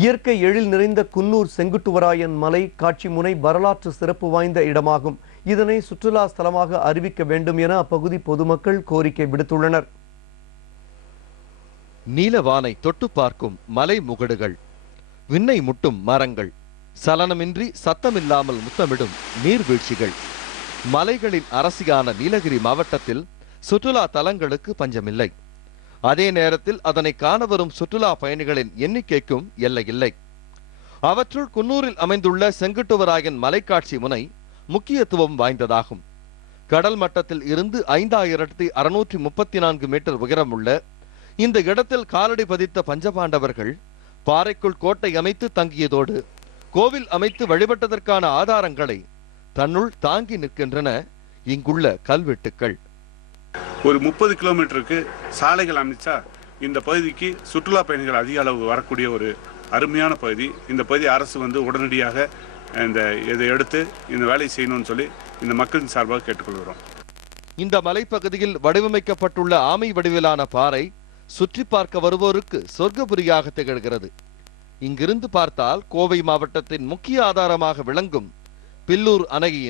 இயற்கை எழில் நிறைந்த குன்னூர் செங்குட்டுவராயன் மலை காட்சி முனை வரலாற்று சிறப்பு வாய்ந்த இடமாகும். இதனை சுற்றுலா ஸ்தலமாக அறிவிக்க வேண்டும் என அப்பகுதி பொதுமக்கள் கோரிக்கை விடுத்துள்ளனர். நீலவானை தொட்டு பார்க்கும் மலை முகடுகள், விண்ணை முட்டும் மரங்கள், சலனமின்றி சத்தமில்லாமல் முத்தமிடும் நீர்வீழ்ச்சிகள். மலைகளின் அரசியான நீலகிரி மாவட்டத்தில் சுற்றுலா தலங்களுக்கு பஞ்சமில்லை. அதே நேரத்தில் அதனை காண வரும் சுற்றுலா பயணிகளின் எண்ணிக்கைக்கும் எல்லையில்லை. அவற்றுள் குன்னூரில் அமைந்துள்ள செங்குட்டுவராயன் மலைக்காட்சி முனை முக்கியத்துவம் வாய்ந்ததாகும். கடல் மட்டத்தில் இருந்து 5634 மீட்டர் உயரம் உள்ள இந்த இடத்தில் காலடி பதித்த பஞ்சபாண்டவர்கள் பாறைக்குள் கோட்டை அமைத்து தங்கியதோடு கோவில் அமைத்து வழிபட்டதற்கான ஆதாரங்களை தன்னுள் தாங்கி நிற்கின்றன இங்குள்ள கல்வெட்டுக்கள். ஒரு 30 கிலோமீட்டருக்கு சாலைகள் அமைச்சா இந்த பகுதிக்கு சுற்றுலா பயணிகள் அதிக அளவு வரக்கூடிய ஒரு அருமையான பகுதி. இந்த பகுதி அரசு உடனடியாக இதை எடுத்து இந்த வேலையை செய்யணும்னு சொல்லி இந்த மக்களின் சார்பாக கேட்டுக்கொள்கிறோம். இந்த மலைப்பகுதியில் வடிவமைக்கப்பட்டுள்ள ஆமை வடிவிலான பாறை சுற்றி பார்க்க வருவோருக்கு சொர்க்கபுரியாக திகழ்கிறது. இங்கிருந்து பார்த்தால் கோவை மாவட்டத்தின் முக்கிய ஆதாரமாக விளங்கும் பில்லூர் அணையையும்